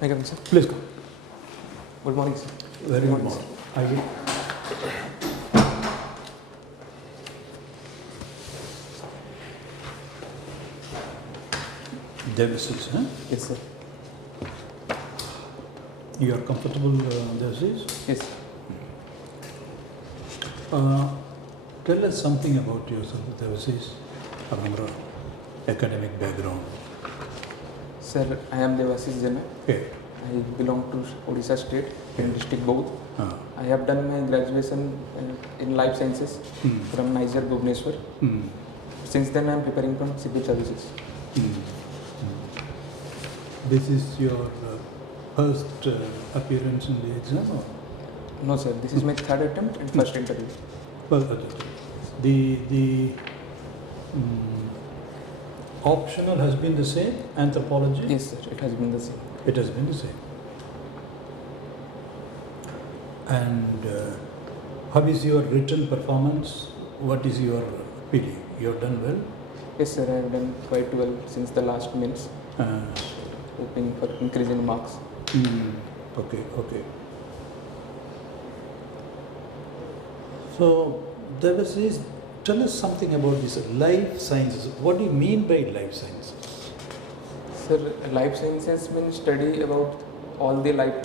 I come, sir. Please come. Good morning, sir. Very good morning. I will. Debasish, huh? Yes, sir. You are comfortable, Debasish? Yes. Tell us something about yourself, Debasish, from your academic background. Sir, I am Debasish Jena. Okay. I belong to Odisha State in district Boud. I have done my graduation in life sciences from Niger, Bhubaneswar. Since then, I am preparing for civil services. This is your first appearance in the exam? Or? No, sir. This is my third attempt and first interview. Well, the optional has been the same, anthropology? Yes, sir. It has been the same. It has been the same. And how is your written performance? What is your feeling? You have done well? Yes, sir. I have done quite well since the last minutes. Hoping for increase in marks. Okay. So, Debasish, tell us something about this life sciences. What do you mean by life sciences? Sir, life sciences means study about all the life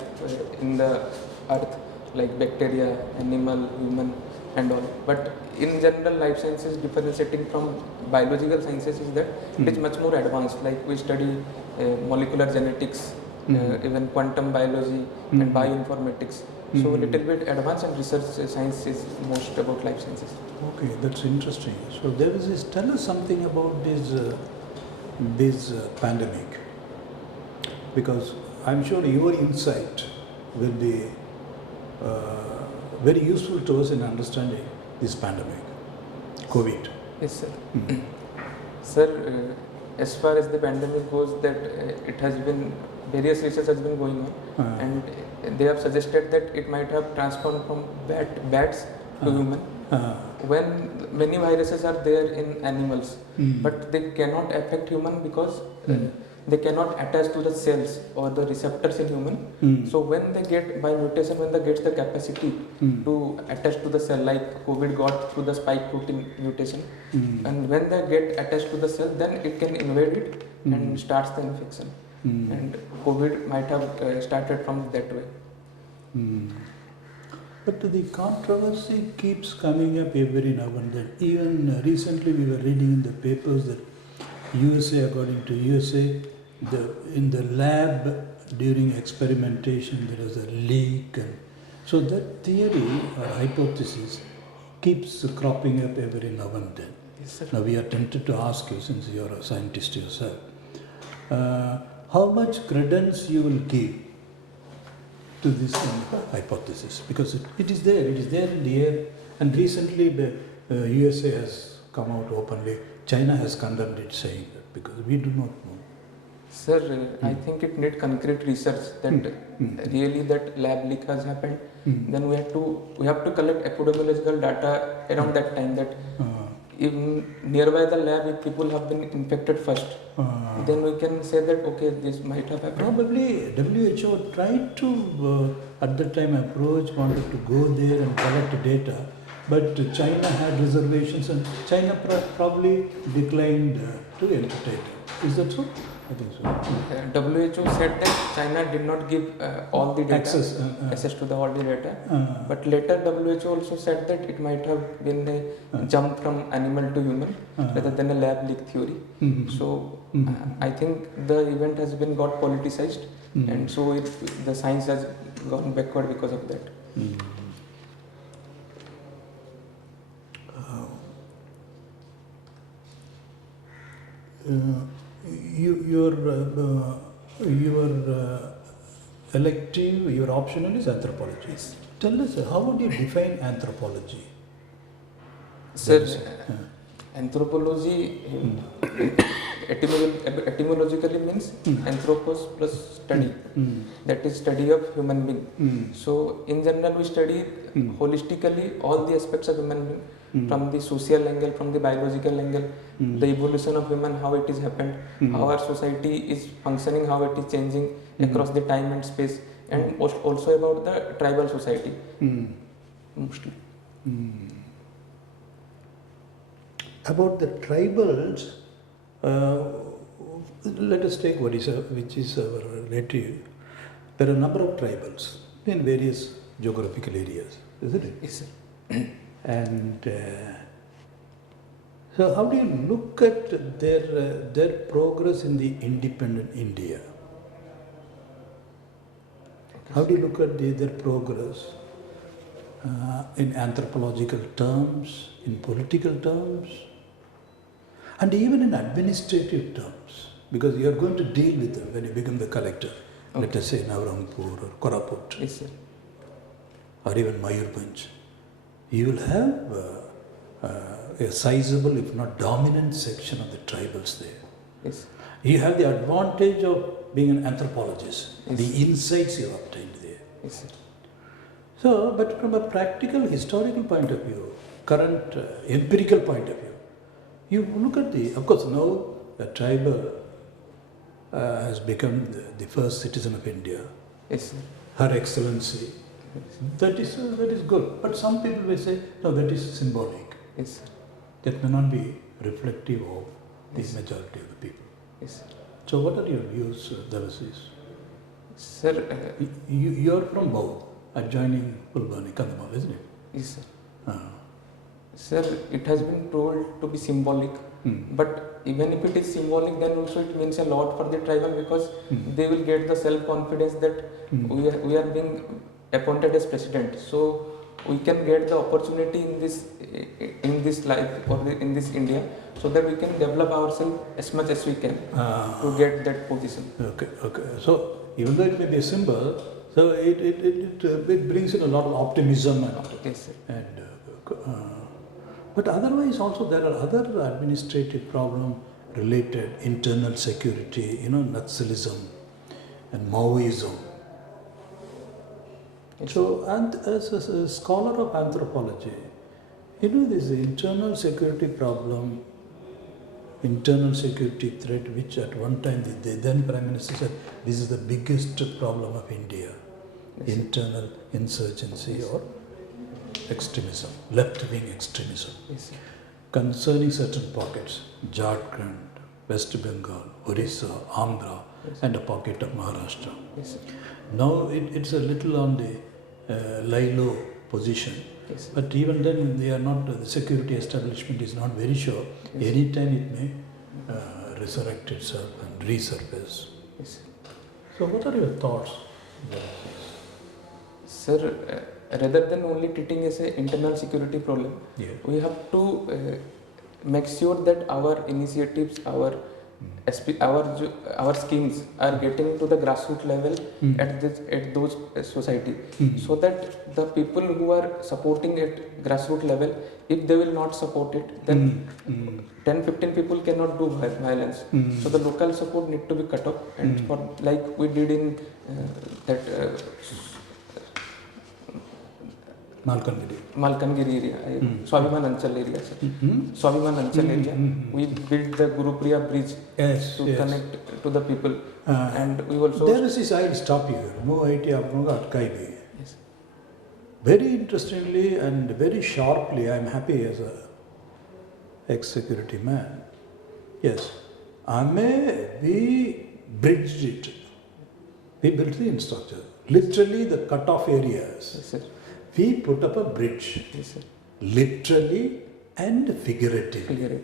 in the earth, like bacteria, animal, human, and all. But in general, life sciences differentiating from biological sciences is that it is much more advanced. Like we study molecular genetics, even quantum biology and bioinformatics. So a little bit advanced, and research science is most about life sciences. Okay, that's interesting. So Debasish, tell us something about this pandemic, because I'm sure your insight will be very useful to us in understanding this pandemic, COVID. Yes, sir. Sir, as far as the pandemic goes, that it has been, various research has been going on, and they have suggested that it might have transformed from bats to human. When many viruses are there in animals, but they cannot affect human because they cannot attach to the cells or the receptors in human. So when they get, by mutation, when they get the capacity to attach to the cell, like COVID got through the spike protein mutation, and when they get attached to the cell, then it can invade it and starts the infection. And COVID might have started from that way. But the controversy keeps coming up every now and then. Even recently we were reading in the papers that USA, according to USA, in the lab during experimentation there was a leak, and so that theory or hypothesis keeps cropping up every now and then. Yes, sir. Now we are tempted to ask you, since you are a scientist yourself, how much credence you will give to this hypothesis, because it is there in the air, and recently the USA has come out openly. China has condemned it, saying that, because we do not know. Sir, I think it needs concrete research that really that lab leak has happened. Then we have to collect epidemiological data around that time, that even nearby the lab, if people have been infected first, then we can say that okay, this might have happened. Probably WHO tried to at that time wanted to go there and collect data, but China had reservations, and China probably declined to entertain it. Is that so? I think so. WHO said that China did not give all the data, access to all the data. But later WHO also said that it might have been a jump from animal to human rather than a lab leak theory. So I think the event has been got politicized, and so the science has gone backward because of that. Your elective, your optional is anthropology. Yes. Tell us, how would you define anthropology? Sir, anthropology etymologically means anthropos plus study. That is study of human being. So in general we study holistically all the aspects of human being, from the social angle, from the biological angle, the evolution of human, how it is happened, how our society is functioning, how it is changing across the time and space, and also about the tribal society mostly. About the tribals, let us take Odisha, which is our relative. There are a number of tribals in various geographical areas, isn't it? Yes, sir. And so, how do you look at their progress in the independent India? How do you look at their progress in anthropological terms, in political terms, and even in administrative terms? Because you are going to deal with them when you become the collector. Okay. Let us say Navarampur or Koraput, Yes, sir. or even Mayurbhanj. You will have a sizable, if not dominant, section of the tribals there. Yes. You have the advantage of being an anthropologist, Yes. the insights you have obtained there. Yes, sir. So, but from a practical, historical point of view, current empirical point of view, you look at of course, now a tribal has become the first citizen of India. Yes, sir. Her Excellency. That is good. But some people will say, no, that is symbolic. Yes, sir. That may not be reflective of the majority of the people. Yes, sir. So, what are your views, Debasish? Sir, You are from Bau, adjoining Pulbani, Kandhamal, isn't it? yes, sir. Ah. Sir, it has been told to be symbolic, but even if it is symbolic, then also it means a lot for the tribal, because they will get the self-confidence that we are being appointed as president, so we can get the opportunity in this life or in this India, so that we can develop ourselves as much as we can to get that position. Okay. So, even though it may be a symbol, so it brings in a lot of optimism and Yes, sir. But otherwise also there are other administrative problem related, internal security, Naxalism and Maoism. Yes. So, and as a scholar of anthropology, this internal security problem, internal security threat, which at one time the then Prime Minister said, this is the biggest problem of India, Yes. internal insurgency or extremism, left-wing extremism, Yes, sir. concerning certain pockets, Jharkhand, West Bengal, Orissa, Andhra, and a pocket of Maharashtra. Yes, sir. Now it's a little on the lie-low position, Yes, sir. but even then they are not, the security establishment is not very sure. Yes. Anytime it may resurrect itself and resurface. Yes, sir. So what are your thoughts? Sir, rather than only treating as an internal security problem, Yeah. we have to make sure that our initiatives, our schemes are getting to the grassroots level at those society, so that the people who are supporting at grassroots level, if they will not support it, then 10-15 people cannot do violence. So the local support need to be cut off, and for like we did in that Malkangiri area, Swabiman Anchal area, sir. Swabiman Anchal area. We built the Gurupriya bridge to connect to the people, and we also. There is this, I'll stop you. No idea of Yes. Very interestingly and very sharply, I am happy as a ex-security man. Yes, we bridged it. We built the infrastructure. Literally the cut-off areas. Yes, sir. We put up a bridge. Yes, sir. Literally and figuratively.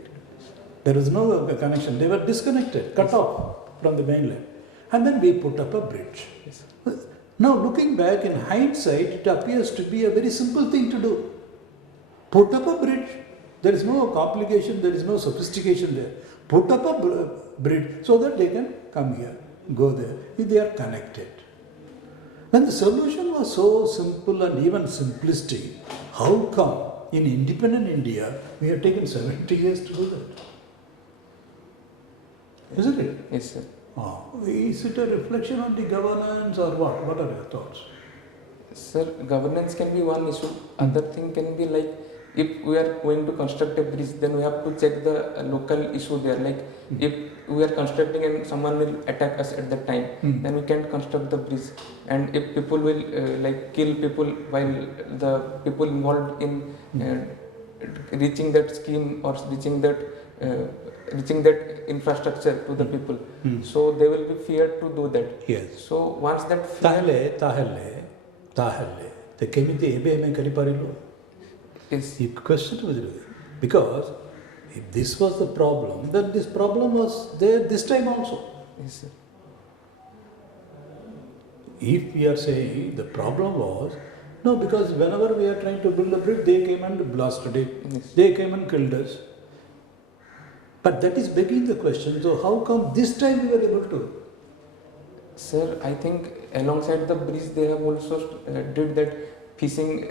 There was no connection. They were disconnected, cut off from the mainland. And then we put up a bridge. Yes. Now looking back in hindsight, it appears to be a very simple thing to do. Put up a bridge. There is no complication, there is no sophistication there. Put up a bridge so that they can come here, go there. If they are connected. When the solution was so simple and even simplistic, how come in independent India we have taken 70 years to do that? Isn't it? Yes, sir. Is it a reflection on the governance or what? What are your thoughts? Sir, governance can be one issue. Other thing can be like if we are going to construct a bridge, then we have to check the local issue there. Like if we are constructing and someone will attack us at that time, then we can't construct the bridge. And if people will like kill people while the people involved in reaching that scheme or reaching that infrastructure to the people, so they will be feared to do that. Yes. So once that fear the kemiti ebe kari parilu. is You question was because if this was the problem, then this problem was there this time also. yes, sir. If we are saying the problem was, no, because whenever we are trying to build a bridge, they came and blasted it. Yes. They came and killed us. But that is begging the question, so how come this time we were able to? Sir, I think alongside the bridge they have also did that fishing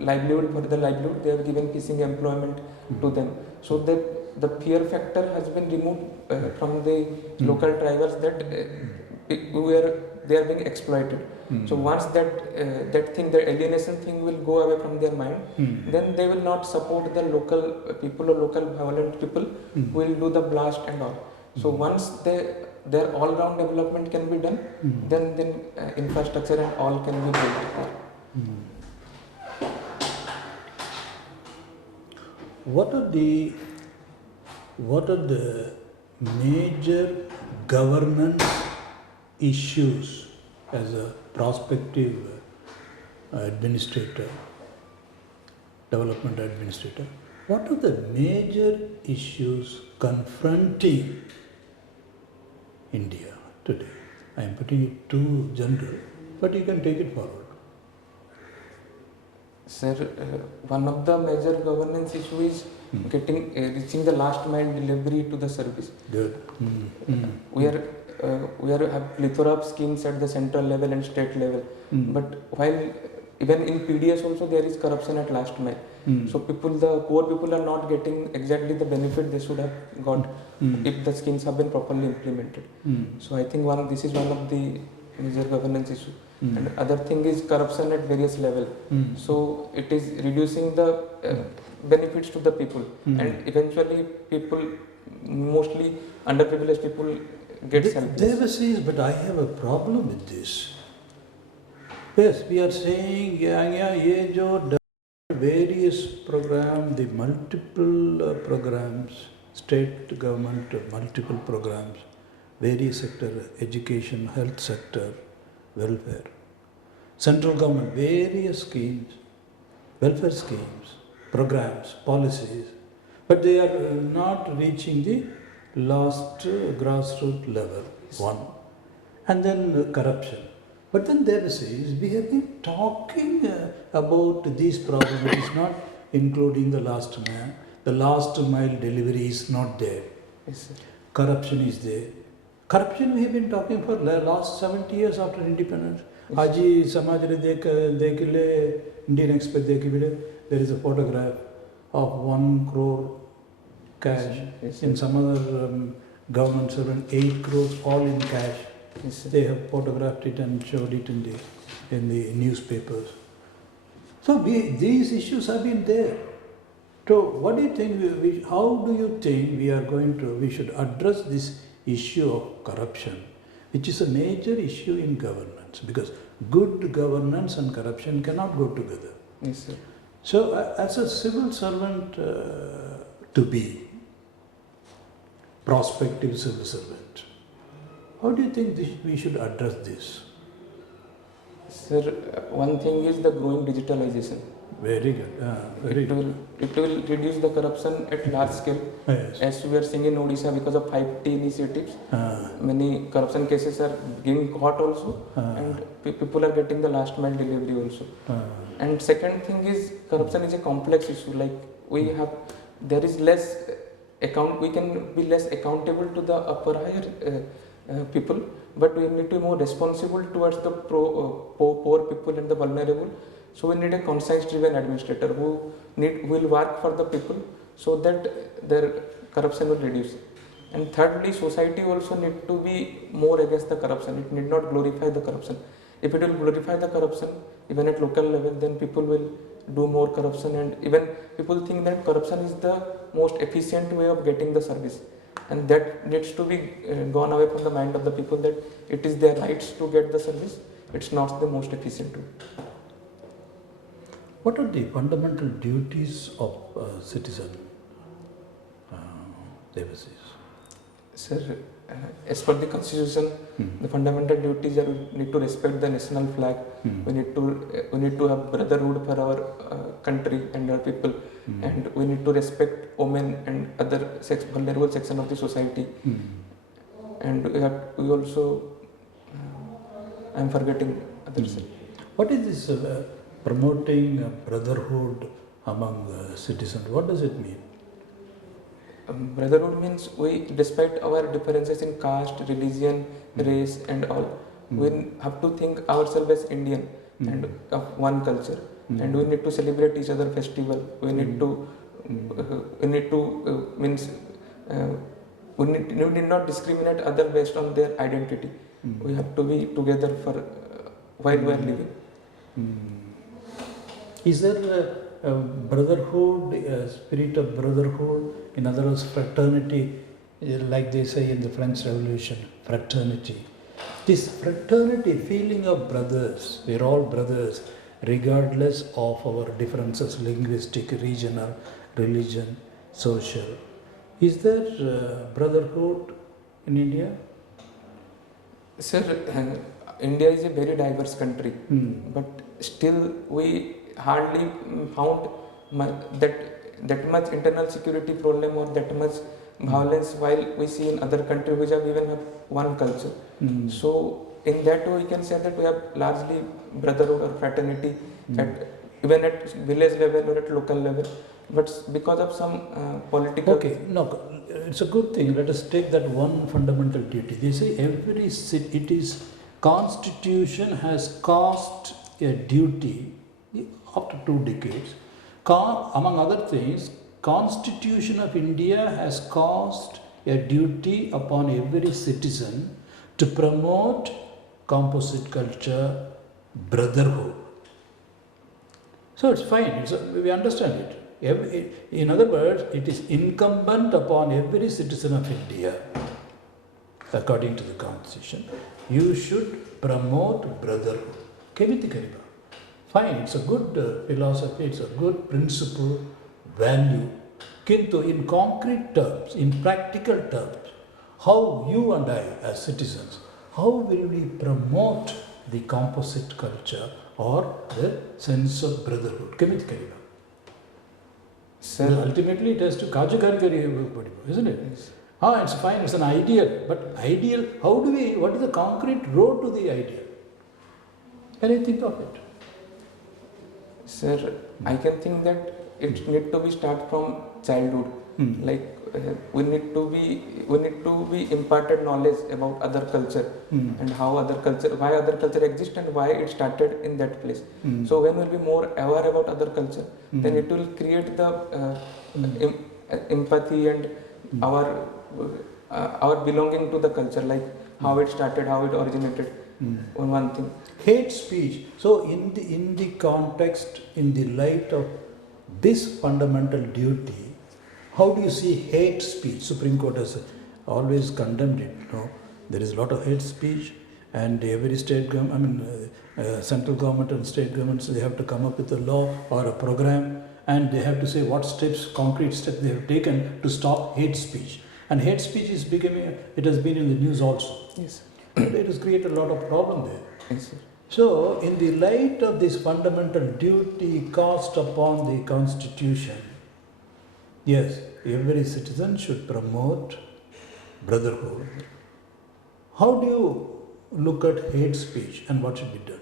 livelihood for the livelihood. They have given fishing employment to them. So that the fear factor has been removed from the local tribals that they are being exploited. So once that thing, the alienation thing will go away from their mind, then they will not support the local people or local violent people who will do the blast and all. So once their all-round development can be done, then infrastructure and all can be built. What are the major governance issues as a prospective administrator, development administrator? What are the major issues confronting India today? I am putting it too general, but you can take it forward. Sir, one of the major governance issues is reaching the last mile delivery to the service. Good. We are have plethora of schemes at the central level and state level, but while even in PDS also there is corruption at last mile. So the poor people are not getting exactly the benefit they should have got if the schemes have been properly implemented. So I think this is one of the major governance issue. And other thing is corruption at various level. So it is reducing the benefits to the people, and eventually people, mostly underprivileged people, gets helpless. Debasish, but I have a problem with this. Yes, we are saying ye jo various programs, the multiple programs, state government, multiple programs, various sector, education, health sector, welfare, central government, various schemes, welfare schemes, programs, policies, but they are not reaching the last grassroots level, one. And then corruption. But then there says, we have been talking about these problems. It is not including the last man. The last mile delivery is not there. Yes, sir. Corruption is there. Corruption we have been talking for the last 70 years after independence. Aji Samajre dekile Indian Express dekile, there is a photograph of 1 crore cash. Yes, In some other government servant, 8 crores all in cash. Yes, They have photographed it and showed it in the newspapers. So these issues have been there. So what do you think? How do you think we should address this issue of corruption, which is a major issue in governance? Because good governance and corruption cannot go together. Yes, sir. So as a civil servant to be, prospective civil servant, how do you think we should address this? Sir, one thing is the growing digitalization. Very good. Very good. It will reduce the corruption at large scale. Yes. As we are seeing in Odisha, because of 5T initiatives, many corruption cases are getting caught also, and people are getting the last mile delivery also. And second thing is, corruption is a complex issue. Like we can be less accountable to the upper higher people, but we need to be more responsible towards the poor people and the vulnerable. So we need a conscience-driven administrator who will work for the people so that their corruption will reduce. And thirdly, society also need to be more against the corruption. It need not glorify the corruption. If it will glorify the corruption, even at local level, then people will do more corruption, and even people think that corruption is the most efficient way of getting the service, and that needs to be gone away from the mind of the people, that it is their rights to get the service, it's not the most efficient way. What are the fundamental duties of a citizen, Debasish? Sir, as per the constitution, the fundamental duties are we need to respect the national flag. We need to have brotherhood for our country and our people, and we need to respect women and other vulnerable section of the society. And we also I am forgetting others. What is this promoting brotherhood among citizens? What does it mean? Brotherhood means we, despite our differences in caste, religion, race and all, we have to think ourselves as Indian and of one culture, and we need to celebrate each other festival. We need to we need not discriminate other based on their identity. We have to be together for while we are living. Is there a brotherhood, a spirit of brotherhood, in other words, fraternity, like they say in the French Revolution, fraternity? This fraternity, feeling of brothers, we're all brothers, regardless of our differences, linguistic, regional, religion, social. Is there brotherhood in India? Sir, India is a very diverse country, but still we hardly found that much internal security problem or that much violence, while we see in other countries which have even have one culture. So in that way we can say that we have largely brotherhood or fraternity even at village level or at local level, but because of some political... Okay, no, it's a good thing. Let us take that one fundamental duty. They say Constitution has caused a duty after 2 decades. Among other things, Constitution of India has caused a duty upon every citizen to promote composite culture, brotherhood. So it's fine, we understand it. In other words, it is incumbent upon every citizen of India, according to the Constitution, you should promote brotherhood. Fine, it's a good philosophy, it's a good principle, value. Kintu, in concrete terms, in practical terms, how you and I as citizens, how will we promote the composite culture or the sense of brotherhood? Sir, ultimately it has to isn't it? Yes. It's fine, it's an ideal, but ideal, what is the concrete road to the ideal? Can you think of it? Sir, I can think that it need to be start from childhood. Like we need to be imparted knowledge about other culture and how why other culture exists and why it started in that place. So when we'll be more aware about other culture, then it will create the empathy and our belonging to the culture, like how it started, how it originated. One thing. Hate speech. So in the context, in the light of this fundamental duty, how do you see hate speech? Supreme Court has always condemned it. There is a lot of hate speech, and every state government, central government and state governments, they have to come up with a law or a program, and they have to say what concrete steps they have taken to stop hate speech. And hate speech is it has been in the news also. Yes. It has created a lot of problem there. Yes, sir. So, in the light of this fundamental duty cast upon the Constitution, yes, every citizen should promote brotherhood. How do you look at hate speech and what should be done?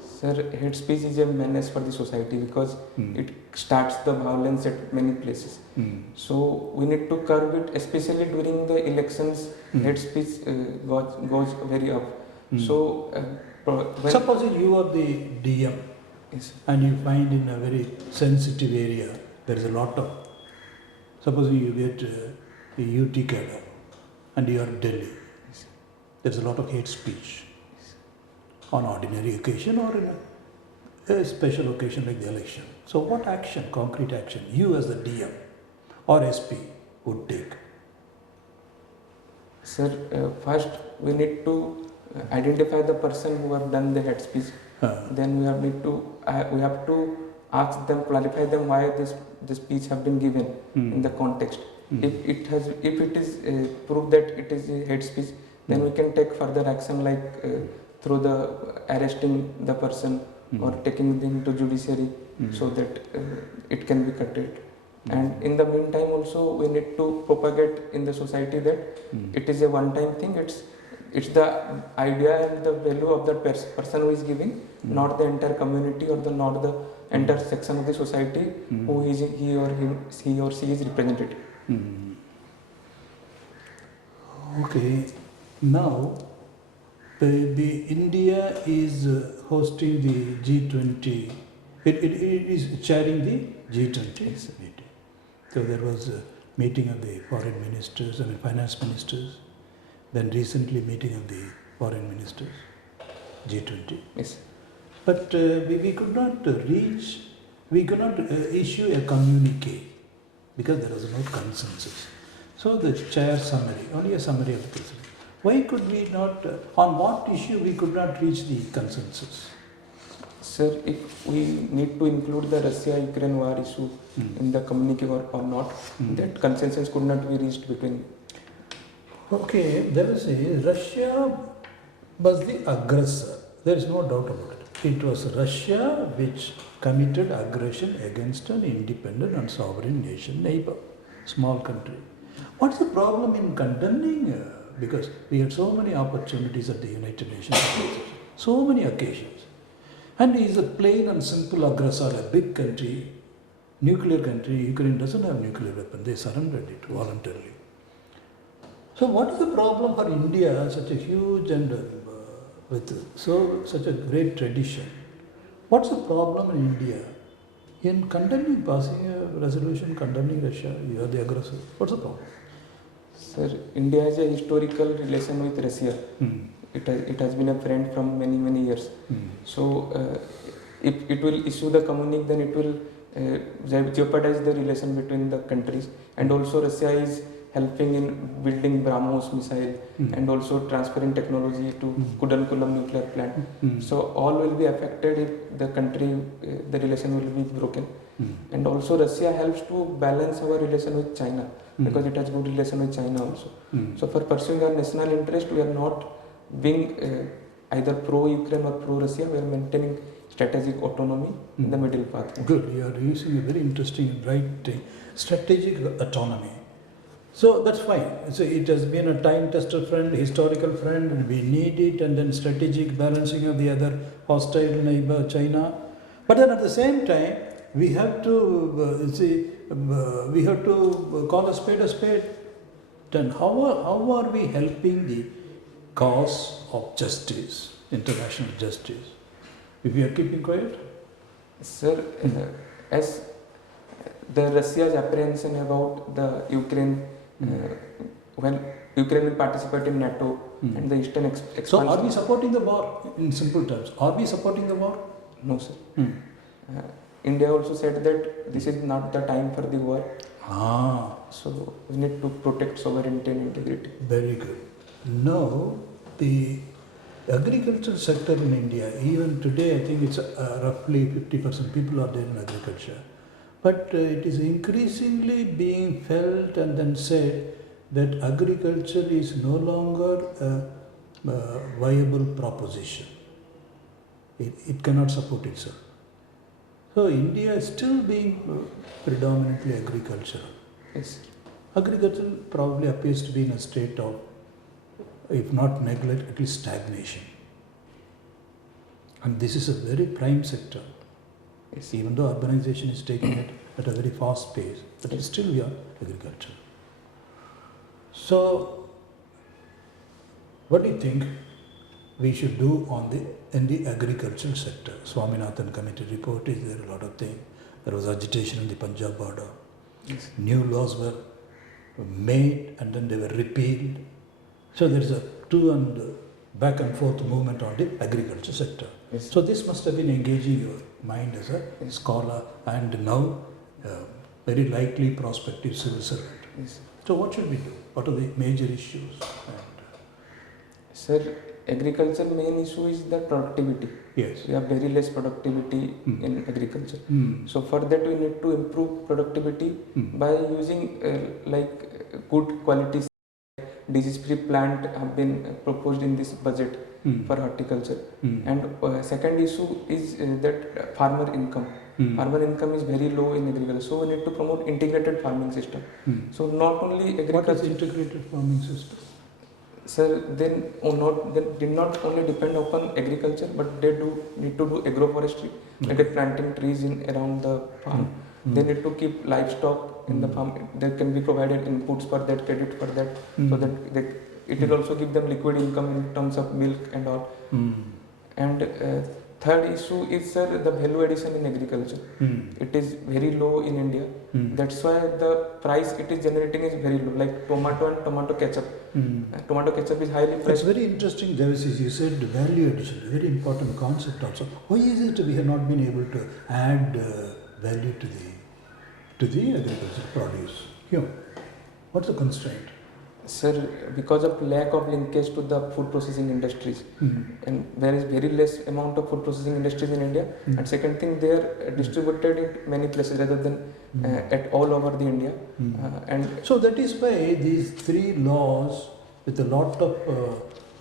Sir, hate speech is a menace for the society because it starts the violence at many places. So we need to curb it, especially during the elections. Hate speech goes very up. So suppose you are the DM, yes, and you find in a very sensitive area there is a lot of, suppose you get a UT cadre and you are Delhi, there is a lot of hate speech on ordinary occasion or in a special occasion like the election. So what action, concrete action, you as the DM or SP would take? Sir, first we need to identify the person who have done the hate speech. Then we have to ask them, clarify them why this speech have been given in the context. If it is proved that it is a hate speech, then we can take further action like through the arresting the person or taking them to judiciary so that it can be curtailed. And in the meantime also we need to propagate in the society that it is a one-time thing. It's the idea and the value of the person who is giving, not the entire community or not the entire section of the society who is he or she is represented. Okay, now the India is hosting the G20. It is chairing the G20 meeting. So there was a meeting of the foreign ministers, finance ministers. Then recently meeting of the foreign ministers, G20. Yes. But we could not issue a communique because there was no consensus. So the chair summary, only a summary of the president. Why could we not, on what issue we could not reach the consensus? Sir, if we need to include the Russia-Ukraine war issue in the communique or not, that consensus could not be reached between. Okay, there is Russia was the aggressor. There is no doubt about it. It was Russia which committed aggression against an independent and sovereign nation, neighbor, small country. What's the problem in condemning? Because we had so many opportunities at the United Nations, so many occasions. And he is a plain and simple aggressor, a big country, nuclear country. Ukraine doesn't have nuclear weapon. They surrendered it voluntarily. So what is the problem for India, such a huge and with such a great tradition? What's the problem in India in condemning, passing a resolution condemning Russia? You are the aggressor. What's the problem? Sir, India has a historical relation with Russia. It has been a friend from many years. So if it will issue the communique, then it will jeopardize the relation between the countries. And also Russia is helping in building BrahMos missile and also transferring technology to Kudankulam nuclear plant. So all will be affected if the country, the relation will be broken. And also Russia helps to balance our relation with China because it has good relation with China also. So for pursuing our national interest, we are not being either pro-Ukraine or pro-Russia. We are maintaining strategic autonomy in the middle path. Good, you are using a very interesting, right thing. Strategic autonomy. So that's fine. So it has been a time-tested friend, historical friend, and we need it, and then strategic balancing of the other hostile neighbor, China. But then at the same time, we have to we have to call a spade a spade. Then how are we helping the cause of justice, international justice, if we are keeping quiet? Sir, as the Russia's apprehension about the Ukraine, when Ukraine will participate in NATO and the eastern expansion. So are we supporting the war in simple terms? Are we supporting the war? No, sir. India also said that this is not the time for the war. So we need to protect sovereignty and integrity. Very good. Now, the agricultural sector in India, even today, I think it's roughly 50% people are there in agriculture. But it is increasingly being felt and then said that agriculture is no longer a viable proposition. It cannot support itself. So India is still being predominantly agricultural. Yes. Agriculture probably appears to be in a state of, if not neglect, at least stagnation. And this is a very prime sector. Yes. Even though urbanization is taking it at a very fast pace, but still we are agriculture. So, what do you think we should do in the agricultural sector? Swaminathan Committee report is there, a lot of things. There was agitation in the Punjab border. Yes. New laws were made and then they were repealed. So there is a to and back and forth movement on the agriculture sector. Yes. So this must have been engaging your mind as a scholar and now very likely prospective civil servant. Yes. So what should we do? What are the major issues? Sir, agriculture main issue is the productivity. Yes. We have very less productivity in agriculture. So for that we need to improve productivity by using good quality disease-free plant have been proposed in this budget for horticulture. And second issue is that farmer income. Farmer income is very low in agriculture, so we need to promote integrated farming system. So not only agriculture. What is integrated farming system? Sir, they did not only depend upon agriculture, but they need to do agroforestry, like planting trees in around the farm. They need to keep livestock in the farm. There can be provided inputs for that, credit for that, so that it will also give them liquid income in terms of milk and all. And third issue is, sir, the value addition in agriculture. It is very low in India. That's why the price it is generating is very low. Like tomato and tomato ketchup. Tomato ketchup is highly priced. It's very interesting, Debasish. You said value addition, a very important concept also. Why is it we have not been able to add value to the agricultural produce? Here, what's the constraint? Sir, because of lack of linkage to the food processing industries, and there is very less amount of food processing industries in India. And second thing, they are distributed in many places rather than at all over the India. And so that is why these three laws, with a lot of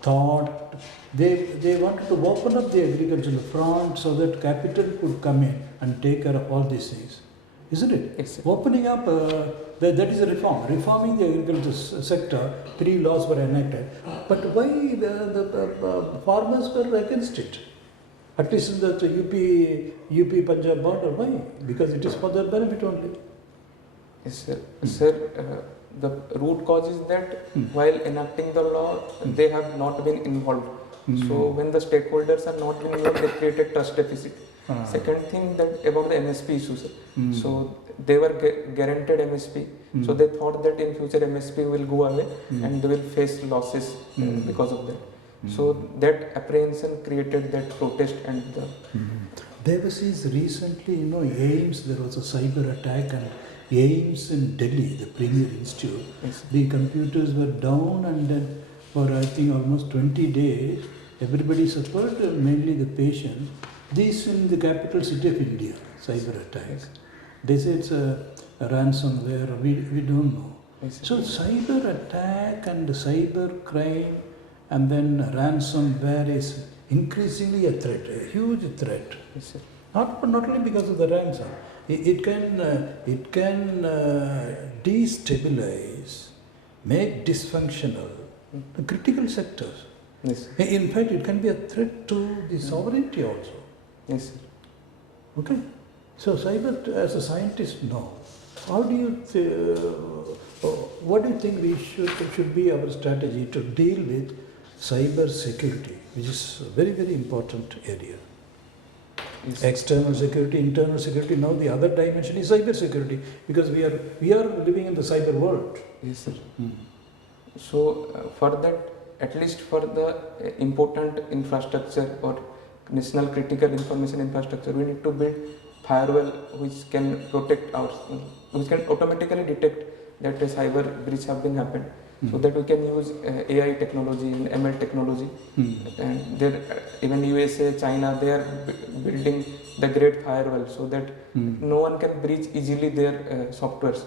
thought, they wanted to open up the agricultural front so that capital could come in and take care of all these things. Isn't it? Yes, sir. Opening up, that is a reform. Reforming the agriculture sector, three laws were enacted. But why the farmers were against it? At least in the UP Punjab border. Why? Because it is for their benefit only. Yes, sir. Sir, the root cause is that while enacting the law, they have not been involved. So when the stakeholders are not involved, they create a trust deficit. Second thing that about the MSP issues. So they were guaranteed MSP. So they thought that in future MSP will go away and they will face losses because of that. So that apprehension created that protest and the. There was recently, AIMS, there was a cyber attack, and AIMS in Delhi, the premier institute, the computers were down, and then for I think almost 20 days, everybody suffered, mainly the patient. This in the capital city of India, cyber attacks. They say it's a ransomware, we don't know. So cyber attack and cyber crime and then ransomware is increasingly a threat, a huge threat. Not only because of the ransom, it can destabilize, make dysfunctional the critical sectors. In fact, it can be a threat to the sovereignty also. Yes, sir. Okay. So cyber, as a scientist, no. How do you, what do you think should be our strategy to deal with cyber security, which is a very, very important area? Yes. External security, internal security. Now the other dimension is cyber security, because we are living in the cyber world. Yes, sir. So for that, at least for the important infrastructure or national critical information infrastructure, we need to build firewall which can protect which can automatically detect that a cyber breach have been happened, so that we can use AI technology and ML technology. And there, even USA, China, they are building the great firewall so that no one can breach easily their softwares.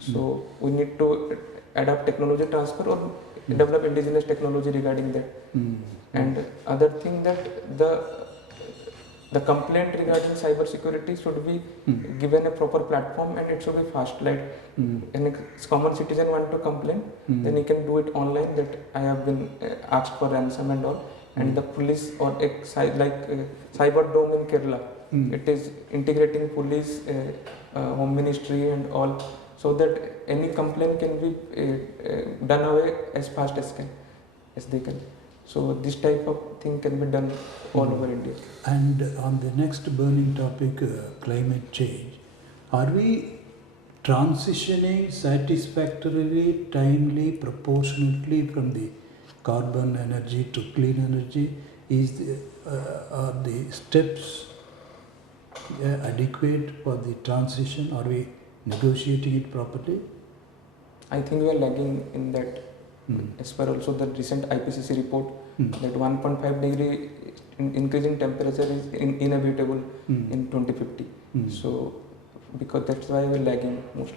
So we need to adapt technology transfer or develop indigenous technology regarding that. And other thing that the complaint regarding cyber security should be given a proper platform, and it should be fast. Like a common citizen want to complain, then he can do it online that I have been asked for ransom and all. And the police or cyber dome in Kerala, it is integrating police, home ministry and all, so that any complaint can be done away as fast as they can. So this type of thing can be done all over India. And on the next burning topic, climate change, are we transitioning satisfactorily, timely, proportionately from the carbon energy to clean energy? Are the steps adequate for the transition? Are we negotiating it properly? I think we are lagging in that. As per also the recent IPCC report, that 1.5 degree increase in temperature is inevitable in 2050. So, because that's why we are lagging mostly.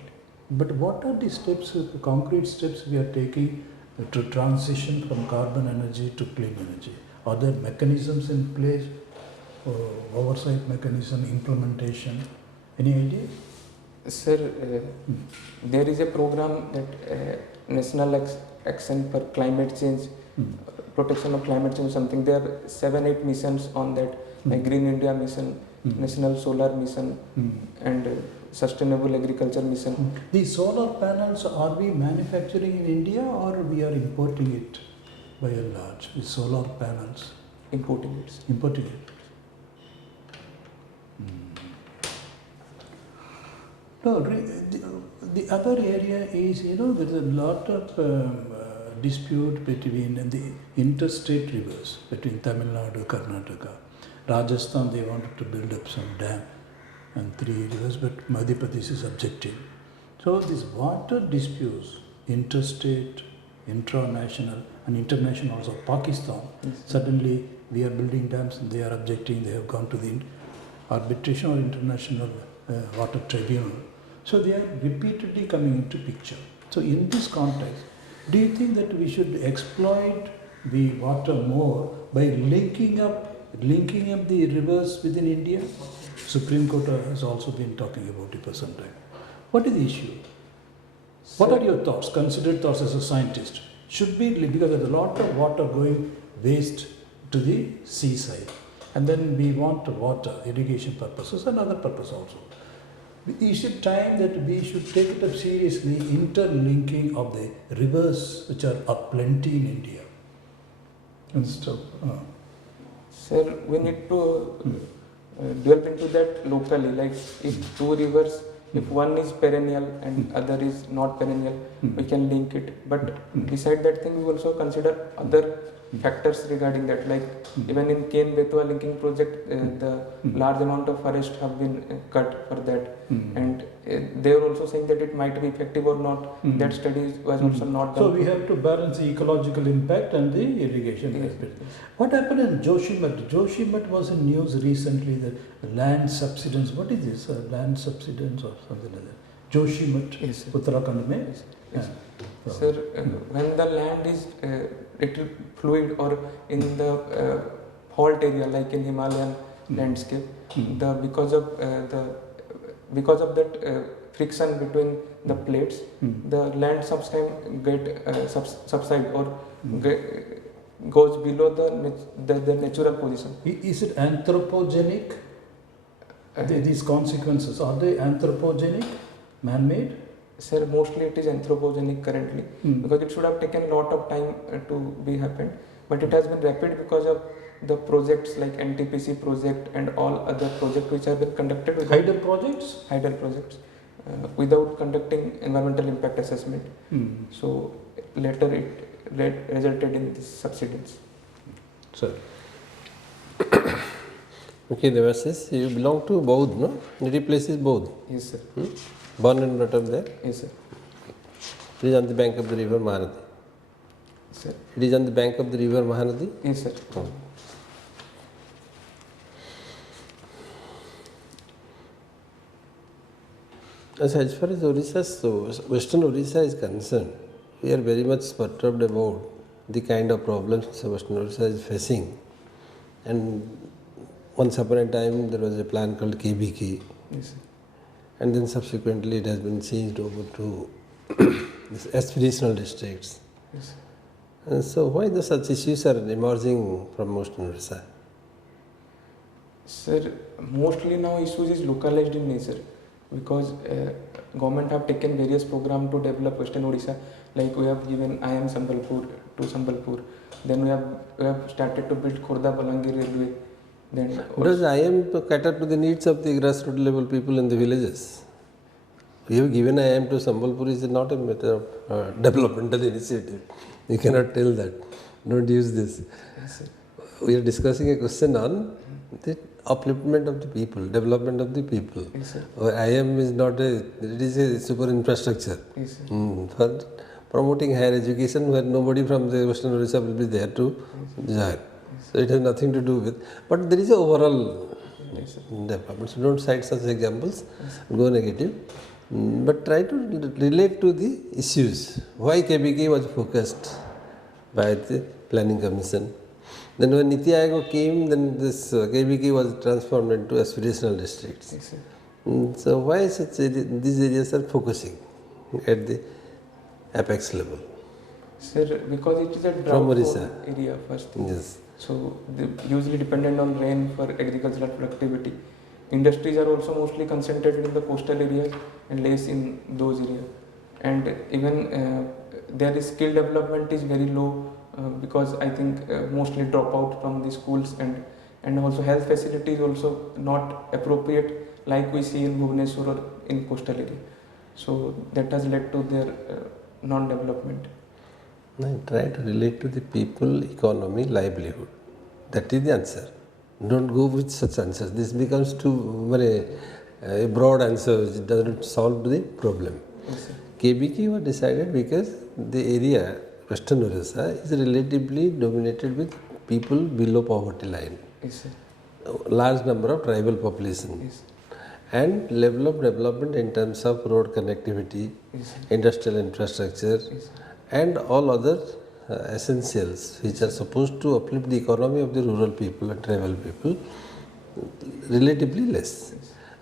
But what are the steps, the concrete steps we are taking to transition from carbon energy to clean energy? Are there mechanisms in place, oversight mechanism, implementation? Any idea? Sir, there is a program that National Action for Climate Change, Protection of Climate Change, something. There are 7-8 missions on that, like Green India Mission, National Solar Mission, and Sustainable Agriculture Mission. The solar panels, are we manufacturing in India or we are importing it by and large? The solar panels? Importing it. Importing it. No, the other area is, there's a lot of dispute between the interstate rivers, between Tamil Nadu, Karnataka. Rajasthan, they wanted to build up some dam and 3 rivers, but Madhya Pradesh is objecting. So these water disputes, interstate, intranational and international also, Pakistan, suddenly we are building dams and they are objecting, they have gone to the arbitration or international water tribunal. So they are repeatedly coming into picture. So in this context, do you think that we should exploit the water more by linking up the rivers within India? Supreme Court has also been talking about it for some time. What is the issue? What are your thoughts, considered thoughts as a scientist? Should be, because there's a lot of water going waste to the seaside, and then we want water, irrigation purposes and other purposes also. Is it time that we should take it up seriously, interlinking of the rivers which are plenty in India? And stuff. Sir, we need to delve into that locally. Like if 2 rivers, if one is perennial and other is not perennial, we can link it. But beside that thing, we also consider other factors regarding that. Like even in Ken Betwa linking project, the large amount of forest have been cut for that, and they are also saying that it might be effective or not. That study was also not done. So we have to balance the ecological impact and the irrigation aspect. What happened in Joshimath? Joshimath was in news recently, the land subsidence. What is this? Land subsidence or something like that? Joshimath, Yes, sir. Uttarakhand mein? Yes. Sir, when the land is little fluid or in the fault area, like in Himalayan landscape, because of that friction between the plates, the land sometimes get subside or goes below the natural position. Is it anthropogenic? These consequences, are they anthropogenic, man-made? Sir, mostly it is anthropogenic currently, because it should have taken a lot of time to be happened, but it has been rapid because of the projects like NTPC project and all other projects which have been conducted with Hydel projects, without conducting environmental impact assessment. So later it resulted in this subsidence. Sir. Okay, Debasish, you belong to Baudh, no? Native place is Baudh. Yes, sir. Born and brought up there. Yes, sir. It is on the bank of the river Mahanadi. Sir. It is on the bank of the river Mahanadi. Yes, sir. As far as Orissa, so Western Orissa is concerned, we are very much perturbed about the kind of problems Western Orissa is facing. And once upon a time there was a plan called KBK. Yes, sir. And then subsequently it has been changed over to these aspirational districts. Yes, sir. And so why the such issues are emerging from Western Orissa? Sir, mostly now issues is localized in nature, because government have taken various programs to develop Western Orissa. Like we have given IM Sambalpur to Sambalpur. Then we have started to build Khorda Balangir railway. Then Does IM cater to the needs of the grassroots level people in the villages? We have given IM to Sambalpur is not a matter of developmental initiative. You cannot tell that. Don't use this. Yes, sir. We are discussing a question on the upliftment of the people, development of the people. Yes, sir. IM is not a, it is a super infrastructure. Yes, sir. For promoting higher education where nobody from the Western Orissa will be there to join. So it has nothing to do with, but there is a overall Yes, sir. development. So don't cite such examples, go negative. But try to relate to the issues. Why KBK was focused by the Planning Commission. Then when Niti Aayog came, then this KBK was transformed into aspirational districts. Yes, sir. So why these areas are focusing at the apex level? Sir, because it is a From drought Orissa. area first thing. Yes. So they usually dependent on rain for agricultural productivity. Industries are also mostly concentrated in the coastal areas and less in those areas. And even their skill development is very low because I think mostly drop out from the schools, and also health facilities also not appropriate like we see in Bhubaneswar or in coastal area. So that has led to their non-development. No, try to relate to the people, economy, livelihood. That is the answer. Don't go with such answers. This becomes too a broad answer. It doesn't solve the problem. Yes, sir. KBK was decided because the area, Western Orissa, is relatively dominated with people below poverty line. Yes, sir. Large number of tribal population. Yes. And level of development in terms of road connectivity, Yes, sir. industrial infrastructure, Yes, sir. and all other essentials which are supposed to uplift the economy of the rural people and tribal people relatively less.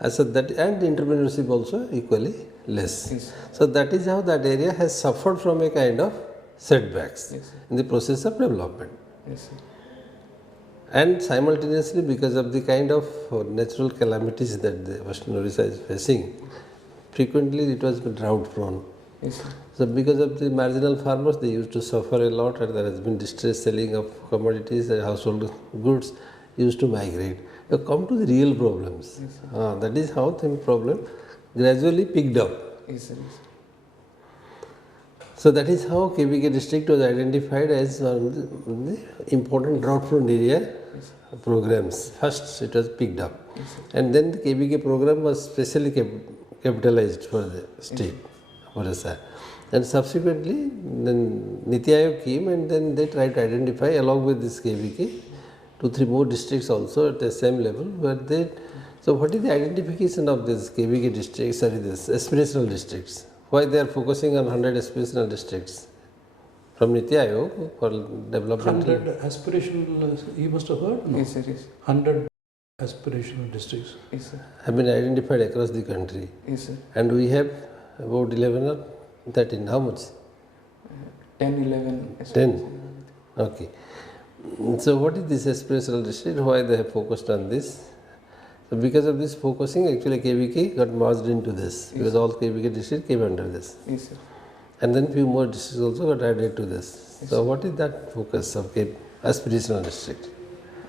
So that, and entrepreneurship also equally less. Yes. So that is how that area has suffered from a kind of setbacks Yes, sir. in the process of development. Yes, sir. And simultaneously, because of the kind of natural calamities that the Western Orissa is facing, frequently it was drought prone. Yes, sir. So because of the marginal farmers, they used to suffer a lot, and there has been distress selling of commodities and household goods used to migrate. Now come to the real problems. Yes, sir. That is how the problem gradually picked up. Yes, sir. Yes, sir. So that is how KBK district was identified as one of the important drought-prone area programs. First it was picked up, and then the KBK program was specially capitalized for the state of Orissa. And subsequently then Niti Aayog came, and then they tried to identify along with this KBK 2-3 more districts also at the same level where they. So what is the identification of this KBK districts, this aspirational districts? Why they are focusing on 100 aspirational districts from Niti Aayog for developmental? 100 aspirational, you must have heard? No. Yes, sir. Yes. 100 aspirational districts. Yes, sir. Have been identified across the country, Yes, sir. and we have about 11 or 13. How much? 10, 11. 10. Okay. So what is this aspirational district? Why they have focused on this? So because of this focusing, actually KBK got merged into this, because all KBK districts came under this. Yes, sir. And then few more districts also got added to this. So what is that focus of aspirational district?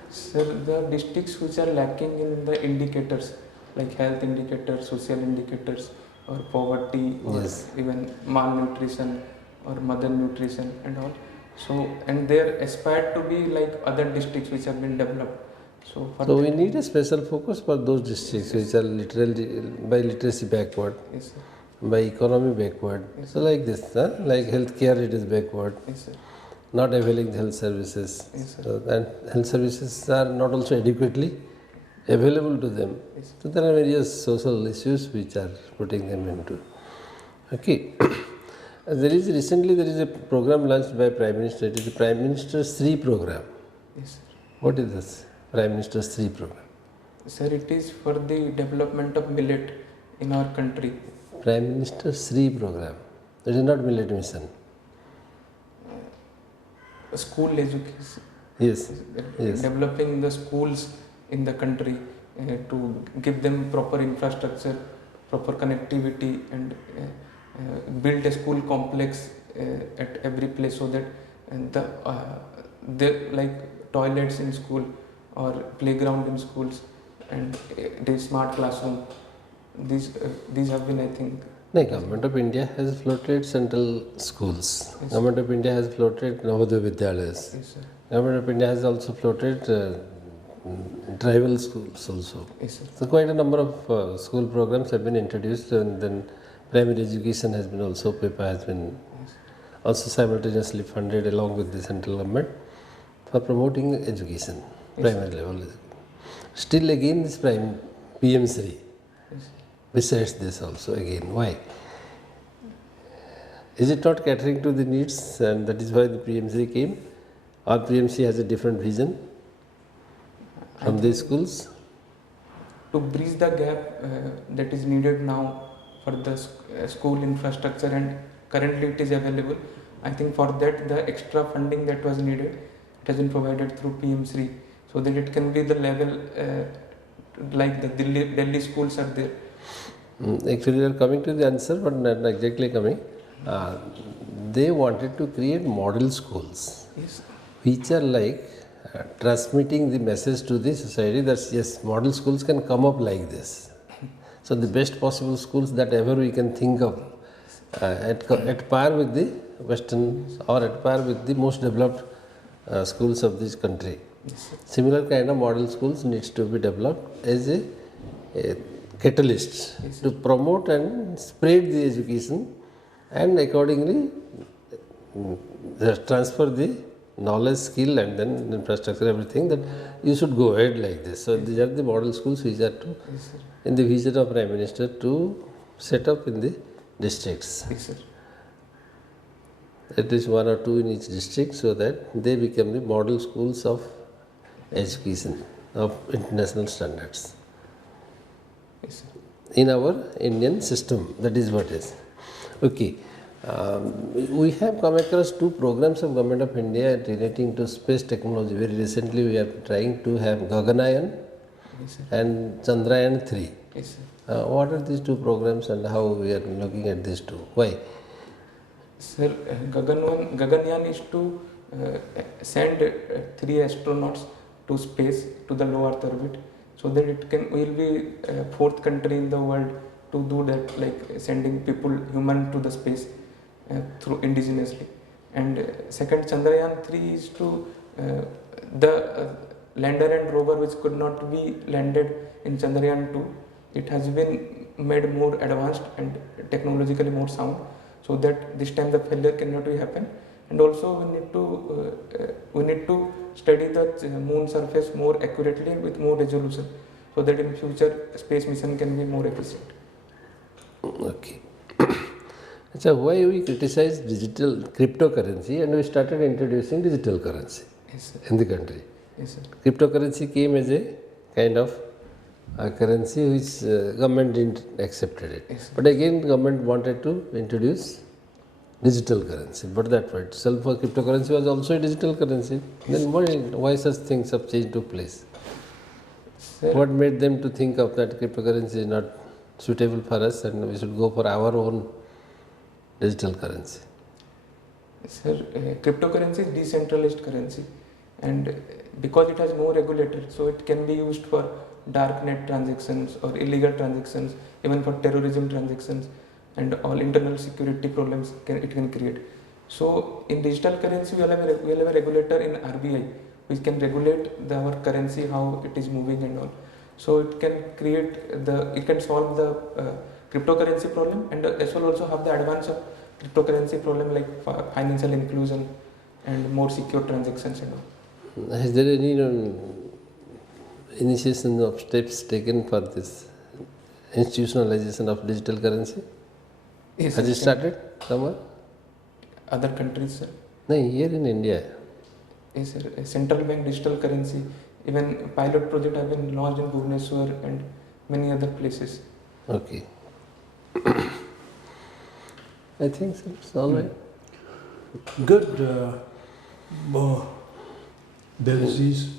Sir, there are districts which are lacking in the indicators like health indicators, social indicators, or poverty, or Yes. even malnutrition or mother nutrition and all. So, and they aspire to be like other districts which have been developed. So, for So we need a special focus for those districts which are literally by literacy backward, yes, sir. by economy backward. Yes. So like this, like healthcare it is backward, Yes, sir. not availing the health services. Yes, sir. So, and health services are not also adequately available to them. Yes. So there are various social issues which are putting them into. Okay. There is a program launched by Prime Minister. It is the Prime Minister's 3 program. Yes, sir. What is this Prime Minister's 3 program? Sir, it is for the development of millet in our country. Prime Minister's 3 program. It is not millet mission. School education. Yes. Yes. Developing the schools in the country to give them proper infrastructure, proper connectivity, and build a school complex at every place so that the like toilets in school or playground in schools and the smart classroom. These have been, I think, No, Government of India has floated central schools. Yes. Government of India has floated Navodaya Vidyalayas. Yes, sir. Government of India has also floated tribal schools also. Yes, sir. So quite a number of school programs have been introduced, and then primary education has been also, PEPA has been also simultaneously funded along with the central government for promoting education, primary level. Still again this PM3, Yes. besides this also again, why? Is it not catering to the needs, and that is why the PM3 came, or PMC has a different vision from these schools? To bridge the gap that is needed now for the school infrastructure, and currently it is available. I think for that the extra funding that was needed, it has been provided through PM3, so that it can be the level like the Delhi schools are there. Actually, you are coming to the answer, but not exactly coming. They wanted to create model schools, Yes. which are like transmitting the message to the society that yes, model schools can come up like this. So the best possible schools that ever we can think of, at par with the Western or at par with the most developed schools of this country. Yes, sir. Similar kind of model schools needs to be developed as a catalyst Yes, to promote and spread the education, and accordingly transfer the knowledge, skill, and then infrastructure, everything, that you should go ahead like this. So these are the model schools which are to, Yes, sir. in the vision of Prime Minister, to set up in the districts. Yes, sir. At least 1 or 2 in each district, so that they become the model schools of education of international standards Yes, sir. in our Indian system. That is what is. Okay. We have come across 2 programs of Government of India relating to space technology. Very recently we are trying to have Gaganayan Yes, sir. and Chandrayaan 3. Yes, sir. What are these 2 programs and how we are looking at these 2? Why? Sir, Gaganyaan is to send 3 astronauts to space, to the low Earth orbit, so that it can will be 4th country in the world to do that, like sending people, human, to the space through indigenously. And second, Chandrayaan 3 is to the lander and rover which could not be landed in Chandrayaan 2. It has been made more advanced and technologically more sound, so that this time the failure cannot be happen. And also we need to study the moon surface more accurately with more resolution, so that in future space mission can be more efficient. Okay. So why we criticize digital cryptocurrency and we started introducing digital currency Yes, sir. in the country? Yes, sir. Cryptocurrency came as a kind of a currency which government didn't accepted it. Yes, sir. But again government wanted to introduce digital currency. But that for itself, cryptocurrency was also a digital currency. Then why such things have changed to place? Sir, What made them to think of that cryptocurrency is not suitable for us and we should go for our own digital currency? Sir, cryptocurrency is decentralized currency, and because it has no regulator, so it can be used for darknet transactions or illegal transactions, even for terrorism transactions, and all internal security problems it can create. So in digital currency, we will have a regulator in RBI which can regulate our currency, how it is moving and all. So it can solve the cryptocurrency problem, and as well also have the advance of cryptocurrency problem, like financial inclusion and more secure transactions and all. Has there any initiation of steps taken for this institutionalization of digital currency? Yes, Has sir. it started somewhere? Other countries, sir. No, here in India. Yes, sir. A central bank digital currency, even pilot project have been launched in Bhubaneswar and many other places. Okay. I think so. It's all right. Good. Debasish,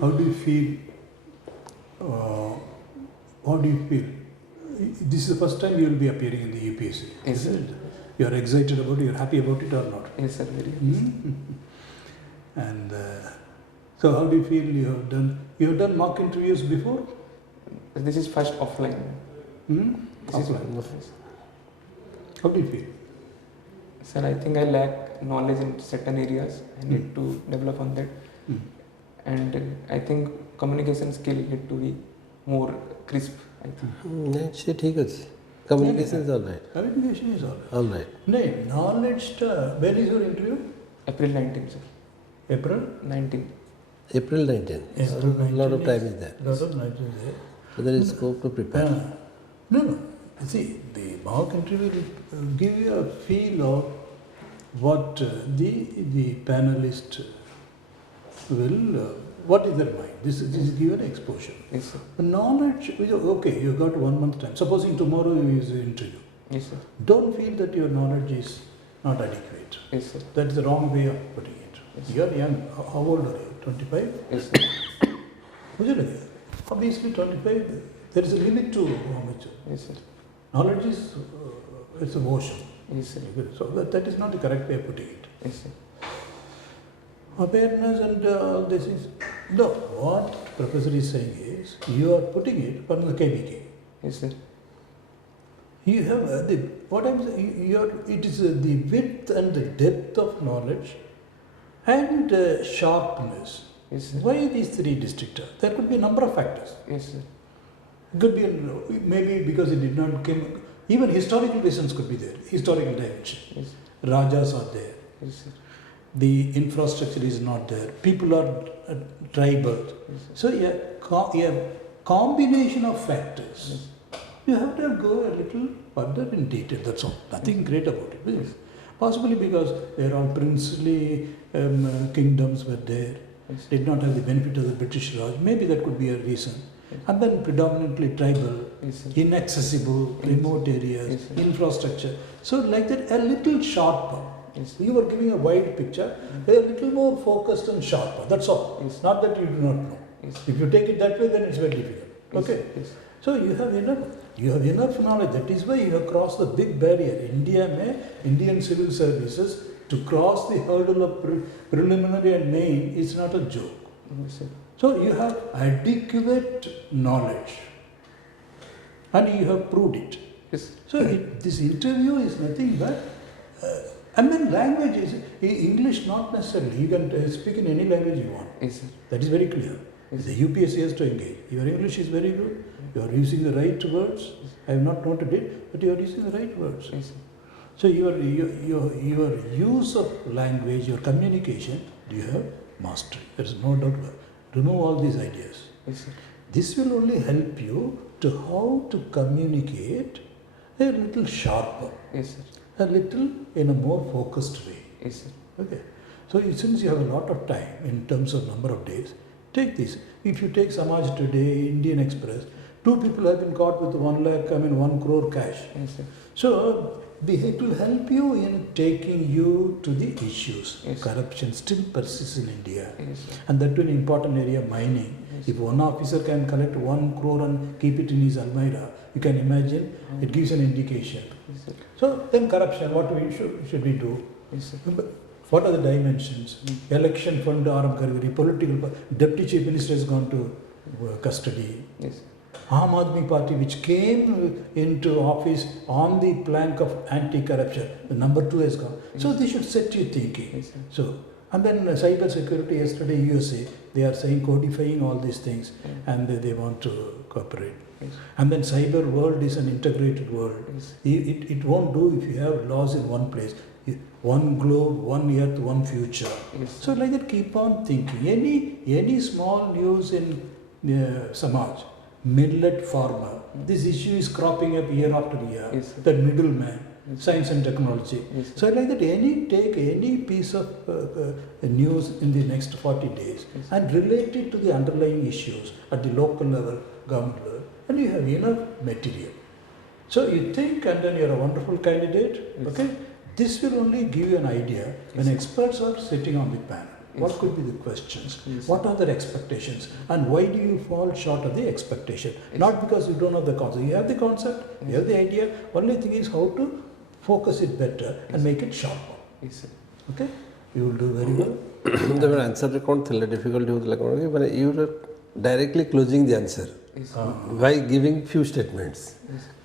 how do you feel? How do you feel? This is the first time you will be appearing in the UPSC. Yes, sir. You are excited about it, you are happy about it or not? Yes, sir. Very. And so how do you feel you have done mock interviews before? This is first offline. Hmm? This is Offline. yes. How do you feel? Sir, I think I lack knowledge in certain areas. I need to develop on that. Mm. And I think communication skill need to be more crisp, I think. ସେ ଠିକ୍ ଅଛି communication is all right. Communication is all right. All right. No, knowledge, when is your interview? April 19, sir. April? 19. April 19. April So, a lot of 19 time is there. Lot of 19 is there. So there is scope to prepare. No. See, the mock interview will give you a feel of what the panelist will, what is their mind. This is given exposure. Yes, sir. The knowledge, okay, you got 1 month time. Supposing tomorrow you use the interview. Yes, sir. Don't feel that your knowledge is not adequate. Yes, sir. That's the wrong way of putting it. Yes. You are young. How old are you? 25? Yes, sir. Obviously 25, there is a limit to how much. Yes, sir. Knowledge is, it's an ocean. Yes, sir. So that is not the correct way of putting it. Yes, sir. Awareness and all this is, no, what professor is saying is, you are putting it on the KBK. Yes, sir. You have what I'm saying, it is the width and the depth of knowledge and sharpness. Yes, sir. Why these three districts? There could be a number of factors. Yes, sir. It could be maybe because it did not come. Even historical reasons could be there. Historical dimension. Yes, Rajas are there. yes, sir. The infrastructure is not there. People are tribal. Yes, sir. So a combination of factors. Yes. You have to go a little further in detail. That's all. Nothing great about it. Yes. Possibly because they are all princely kingdoms were there. Yes. Did not have the benefit of the British Raj. Maybe that could be a reason. Yes. And then predominantly tribal, Yes, sir. inaccessible, Yes. remote areas, Yes, sir. infrastructure. So like that, a little sharper. Yes, sir. You were giving a wide picture, a little more focused and sharper. That's all. Yes. Not that you do not know. Yes. If you take it that way, then it's very difficult. Yes, Okay. Yes. So you have enough knowledge. That is why you have crossed the big barrier. Indian civil services, to cross the hurdle of preliminary and main is not a joke. Yes, sir. So you have adequate knowledge and you have proved it. Yes. So this interview is nothing but, language is English, not necessarily. You can speak in any language you want. Yes, sir. That is very clear. Yes. The UPSC has to engage. Your English is very good. You are using the right words. I have not noted it, but you are using the right words. Yes, sir. So your use of language, your communication, you have mastery. There is no doubt about it. Remove all these ideas. Yes, sir. This will only help you to how to communicate a little sharper, Yes, sir. a little in a more focused way. Yes, sir. Okay. So since you have a lot of time in terms of number of days, take this. If you take Samaj Today, Indian Express, 2 people have been caught with 1 crore cash. Yes, sir. So it will help you in taking you to the issues. Yes. Corruption still persists in India. Yes, sir. And that to an important area, mining. Yes. If one officer can collect 1 crore and keep it in his almirah, you can imagine, it gives an indication. Yes, sir. So then corruption, what should we do? Yes, sir. What are the dimensions? Election fund, political, deputy chief minister has gone to custody. Yes. Aam Aadmi Party, which came into office on the plank of anti-corruption, the number 2 has gone. So they should set you thinking. Yes, sir. So, and then cyber security, yesterday USA, they are saying codifying all these things and they want to cooperate. Yes. And then cyber world is an integrated world. Yes. It won't do if you have laws in one place. One globe, one earth, one future. Yes. So like that, keep on thinking. Any small news in Samaj, millet farmer, this issue is cropping up year after year. Yes. The middleman, Yes. science and technology. Yes. So like that, take any piece of news in the next 40 days Yes. and relate it to the underlying issues at the local level, government level, and you have enough material. So you think, and then you're a wonderful candidate. Yes. Okay. This will only give you an idea when Yes. experts are sitting on the panel. What Yes. could be the questions? Yes. What are their expectations? And why do you fall short of the expectation? Yes. Not because you don't have the concept. You have the concept, you have the idea. Only thing is how to focus it better and make it sharper. Yes, sir. Okay? You will do very well. The answer difficult difficulty directly closing the answer Yes. by giving few statements.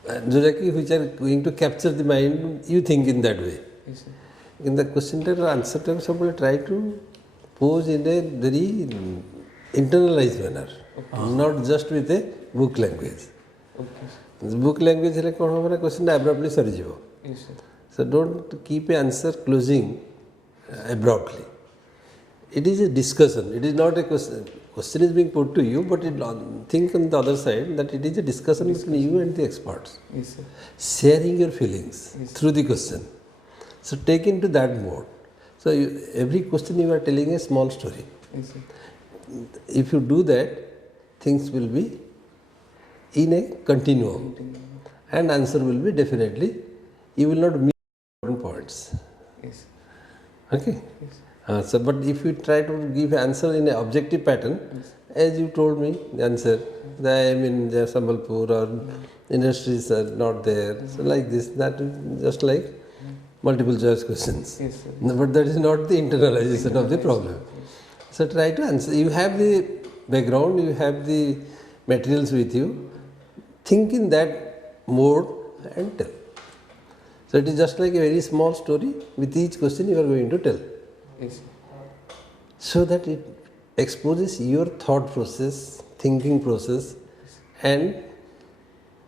Which are going to capture the mind, you think in that way. Yes, sir. In the question or answer time, somebody try to pose in a very internalized manner, not just with a book language. Okay, Book language is like question abruptly sarijibo. yes, sir. So don't keep an answer closing abruptly. It is a discussion. It is not a question. Question is being put to you, but think on the other side that it is a discussion between you and the experts. Yes, sir. Sharing your feelings Yes. through the question. So take into that mode. So every question you are telling a small story. Yes, sir. If you do that, things will be in a continuum, and answer will be definitely, you will not miss important points. Yes. Okay. Yes. But if you try to give answer in an objective pattern, as you told me, the answer, that I am in Sambalpur or industries are not there, so like this, that is just like multiple choice questions. Yes, sir. No, but that is not the internalization of the problem. So try to answer. You have the background, you have the materials with you. Think in that mode and tell. So it is just like a very small story. With each question you are going to tell. Yes, sir. So that it exposes your thought process, thinking process, and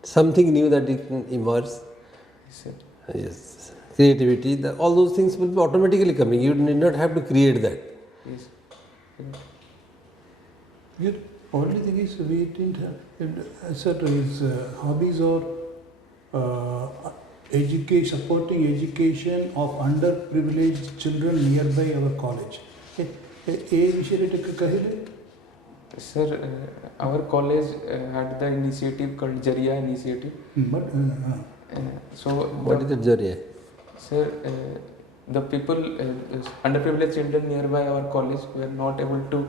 something new that it can emerge. Yes, sir. Yes, creativity, all those things will be automatically coming. You need not have to create that. Yes. Your only thing is we didn't have, sir, his hobbies or supporting education of underprivileged children nearby our college. Sir, our college had the initiative called Jaria initiative. But So What is the Jariya? sir, the people, underprivileged children nearby our college were not able to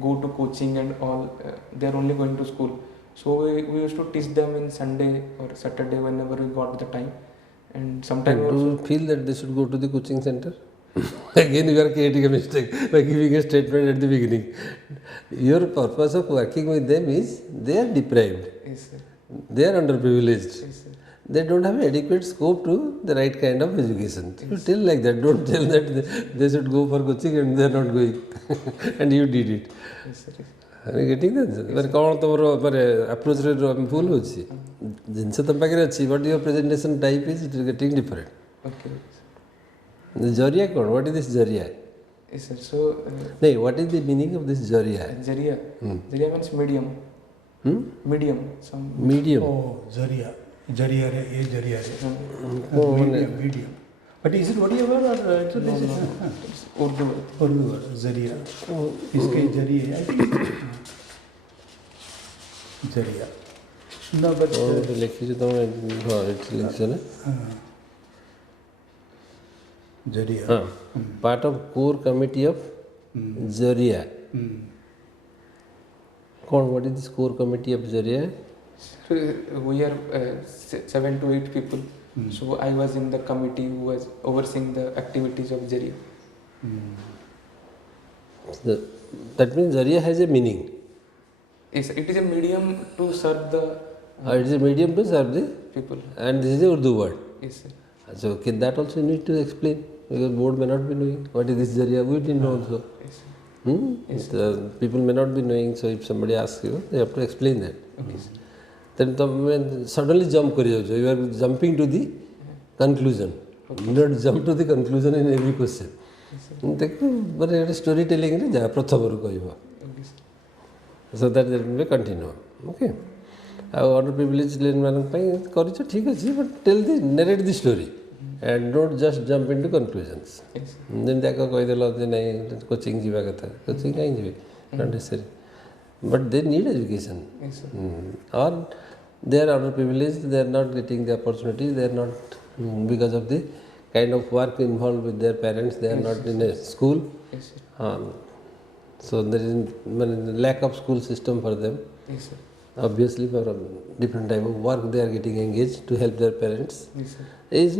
go to coaching and all. They are only going to school. So we used to teach them in Sunday or Saturday whenever we got the time. And sometimes Do you also, feel that they should go to the coaching center? Again, you are creating a mistake by giving a statement at the beginning. Your purpose of working with them is they are deprived, yes, sir. they are underprivileged. Yes, sir. They don't have adequate scope to the right kind of education. You tell like that. Don't tell that they should go for coaching and they are not going. And you did it. Yes, sir. Are you getting that? But କ'ଣ ତମର approach ଭୁଲ ହେଉଛି ଜିନିଷ ତମ ପାଖରେ ଅଛି but your presentation type is getting different. Okay. The Jariya କ'ଣ? What is this Jariya? Yes, sir. So, No, what is the meaning of this Jariya? Jaria. Jaria means medium. Medium. Some Medium. oh, Zaria. Zaria, Zaria. Oh, Medium. But is it Odia word or it's a no, basic? no, it's Urdu. Urdu word, Zaria. Iske Zaria, I think. Zaria. No, but ଲେଖିଛୁ ତମେ ହଁ ଏଠି ଲେଖିଛ ନା Zaria. ହଁ part of core committee of Jariya. କ'ଣ what is this core committee of Jariya? So, we are 7 to 8 people. So I was in the committee who was overseeing the activities of Jaria. That means Jariya has a meaning. Yes, it is a medium to serve the It is a medium to serve the people. and this is a Urdu word. Yes, sir. So that also you need to explain because board may not be knowing what is this Jariya. We didn't know also. Yes, sir. Yes, The people may not be knowing, so if somebody asks you, they have to explain that. Okay, sir. Then suddenly jump you are jumping to the conclusion. You not jump to the conclusion in every question. But it is storytelling, Okay, sir. so that there will be continuum. Okay. Underprivileged but tell the narrate the story and don't just jump into conclusions. Yes, sir. Then they go coaching coaching not necessary. But they need education. Yes, sir. Or they are underprivileged, they are not getting the opportunity, they are not because of the kind of work involved with their parents, they are not in a school. Yes, sir. So there is lack of school system for them. Yes, sir. Obviously for a different type of work they are getting engaged to help their parents. Yes, sir. Is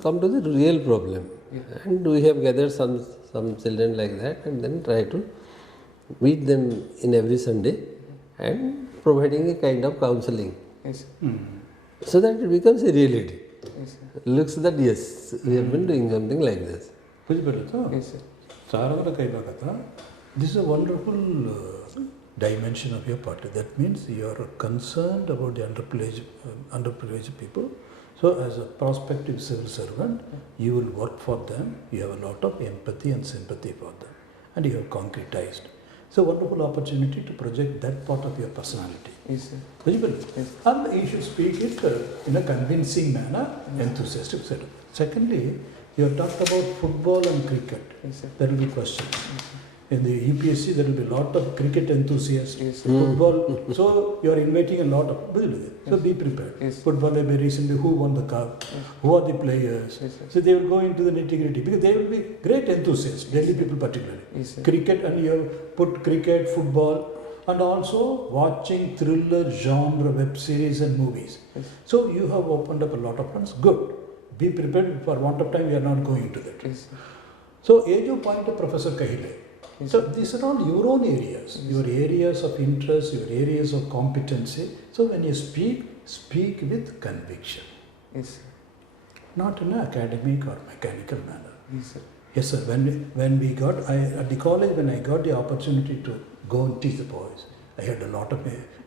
come to the real problem. Yeah. And we have gathered some children like that and then try to meet them in every Sunday and providing a kind of counseling. Yes, So that it becomes a reality. yes, sir. Looks that yes, we have been doing something like this. Yes, sir. This is a wonderful dimension of your party. That means you are concerned about the underprivileged people. So as a prospective civil servant, you will work for them. You have a lot of empathy and sympathy for them. And you have concretized. It's a wonderful opportunity to project that part of your personality. Yes, sir. Yes. And you should speak it in a convincing manner, enthusiastic, etc. Secondly, you have talked about football and cricket. Yes, sir. There will be questions. In the UPSC, there will be a lot of cricket enthusiasts, Yes, football. So you are inviting a lot of. So be prepared. Yes. Football, very recently, who won the cup? Who are the players? Yes, sir. So they will go into the nitty-gritty because they will be great enthusiasts, Delhi people particularly. Yes, sir. Cricket, and you have put cricket, football, and also watching thriller genre web series and movies. Yes. So you have opened up a lot of fronts. Good. Be prepared. For want of time, we are not going into that. Yes, sir. So, Ejo point to Professor Kahile. Yes, So sir. these are all your own areas, Yes. your areas of interest, your areas of competency. So when you speak with conviction, Yes, sir. not in an academic or mechanical manner. Yes, sir. Yes, sir. When we got at the college, when I got the opportunity to go and teach the boys, I had a lot of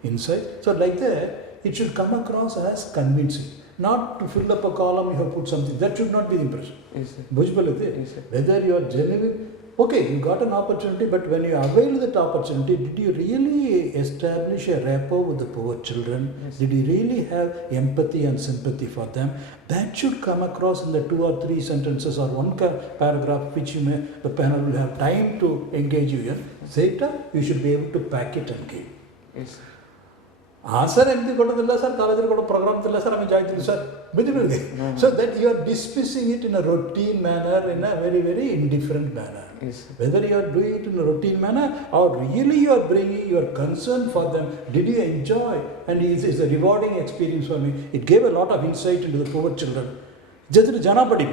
insight. So like that, it should come across as convincing. Not to fill up a column, you have put something. That should not be the impression. Yes, sir. Yes, sir. whether you are genuine, okay, you got an opportunity, but when you avail that opportunity, did you really establish a rapport with the poor children? Yes. Did you really have empathy and sympathy for them? That should come across in the 2 or 3 sentences or one paragraph which the panel will have time to engage you in. Later, you should be able to pack it and give. Yes, sir. Sir, I college program, so that you are dismissing it in a routine manner, in a very, very indifferent manner. Yes, sir. Whether you are doing it in a routine manner or really you are bringing your concern for them, did you enjoy? And it's a rewarding experience for me. It gave a lot of insight into the poor children. Just Jana Padi.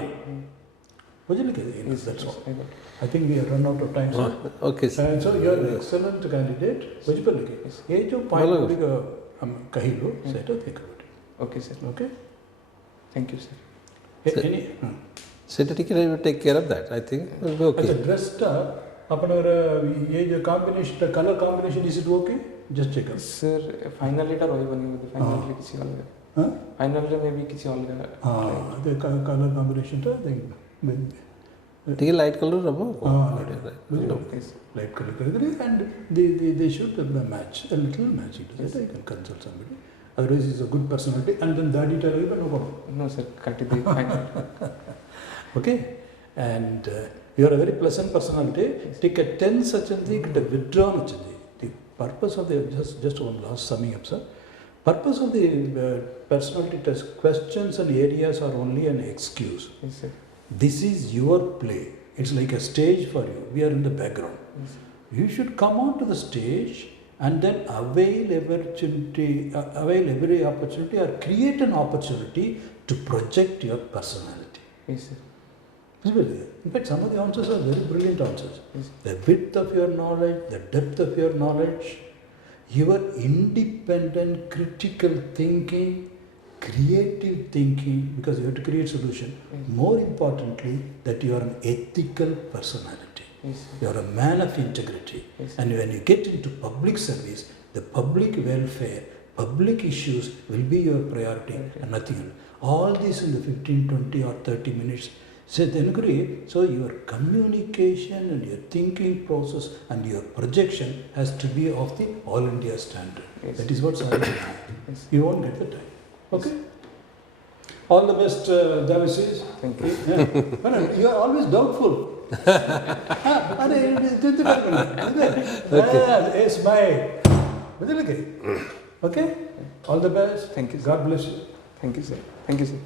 Yes, That's all. I got it. I think we have run out of time, sir. Okay, sir. And so you are an excellent candidate. Yes. Age of point Kahilo, say to think about it. Okay, sir. Okay? Thank you, sir. Sir. Any? Certificate will take care of that. I think it will be As a okay. dressed up, age combination, the color combination, is it okay? Just check out. Sir, finally टा वही बनी होगी. Finally किसी और का. Huh? Finally में भी किसी और का. The color combination, I think. ठीक है, light color रहो. Yes. Light color, and they should match, a little matching. Yes. You can consult somebody. Otherwise, he's a good personality, and then that detail, no problem. No, sir. Cut it. Fine. Okay? And you are a very pleasant personality. Take a 10 such and thing, withdrawn. The purpose of the, just one last summing up, sir. Purpose of the personality test, questions and areas are only an excuse. Yes, sir. This is your play. It's like a stage for you. We are in the background. Yes, sir. You should come onto the stage and then avail every opportunity or create an opportunity to project your personality. Yes, sir. In fact, some of the answers are very brilliant answers. Yes. The width of your knowledge, the depth of your knowledge, your independent critical thinking, creative thinking, because you have to create solution. Yes. More importantly, that you are an ethical personality. Yes, sir. You are a man of integrity. Yes. And when you get into public service, the public welfare, public issues will be your priority and nothing else. All this in the 15, 20 or 30 minutes. So your communication and your thinking process and your projection has to be of the all India standard. Yes. That is what's happening. Yes. You won't get the time. Okay? All the best, Debasish. Thank you. Yeah. You are always doubtful. Yes, bye. Okay? All the best. Thank you, sir. God bless you. Thank you, sir. Thank you, sir.